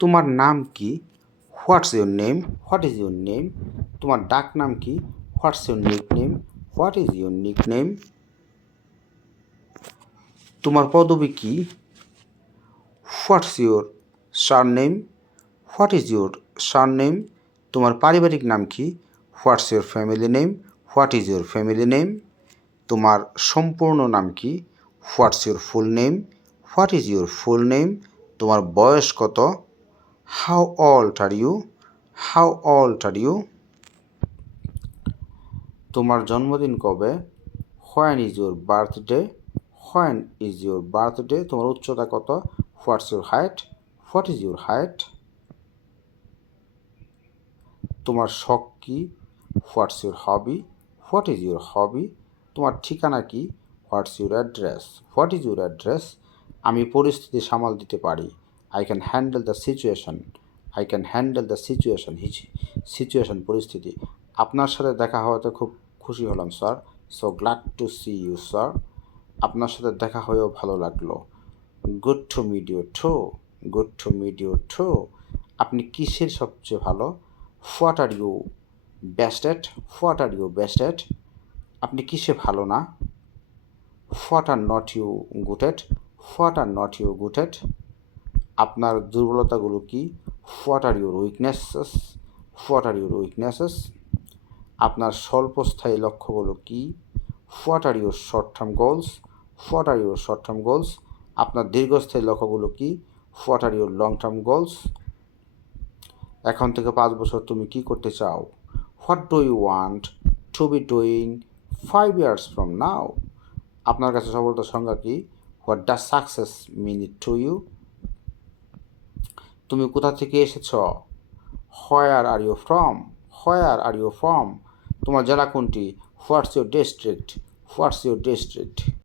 তোমার নাম কি? What's your name? What is your name? তোমার ডাক নাম কি? What's your nick name? What is your nick name? তোমার পদবী কি? What's your surname? What is your surname? তোমার পারিবারিক নাম কি? What's your family name? What is your family name? তোমার সম্পূর্ণ নাম কি? What's your full name? What is your full name? তোমার বয়স কত? How old are you? How old are you? তোমার জন্মদিন কবে? When is your birthday? When is your birthday? তোমার উচ্চতা কত? What's your height? What is your height? তোমার শখ কি? What's your hobby? What is your hobby? তোমার ঠিকানা কি? What's your address? What is your address? আমি পরিস্থিতি সামাল দিতে পারি। I can handle the situation. I can handle the situation. Situation পরিস্থিতি। আপনার সাথে দেখা হওয়াতে খুব খুশি হলাম sir. So glad to C you sir. আপনার সাথে দেখা হয়েও ভালো লাগলো। Good to meet you too. Good to meet you too. আপনি কিসের সবচেয়ে ভালো? What are you best at? What are you best at? আপনি কিসে ভালো না? What are not you good at? What are not you good at? আপনার দুর্বলতাগুলো কি? What are your weaknesses? What are your weaknesses? আপনার স্বল্পস্থায়ী লক্ষ্যগুলো কি? What are your short term goals? What are your short term goals? আপনার দীর্ঘস্থায়ী লক্ষ্যগুলো কি? What are your long term goals? এখন থেকে 5 বছর তুমি কি করতে চাও? What do you want to be doing 5 years from now? আপনার কাছে সফলতার সংজ্ঞা কি? What does success mean it to you? তুমি কোথা থেকে এসেছ? Where are you from? Where are you from? তোমার জেলা কোনটি? What's your district? What's your district?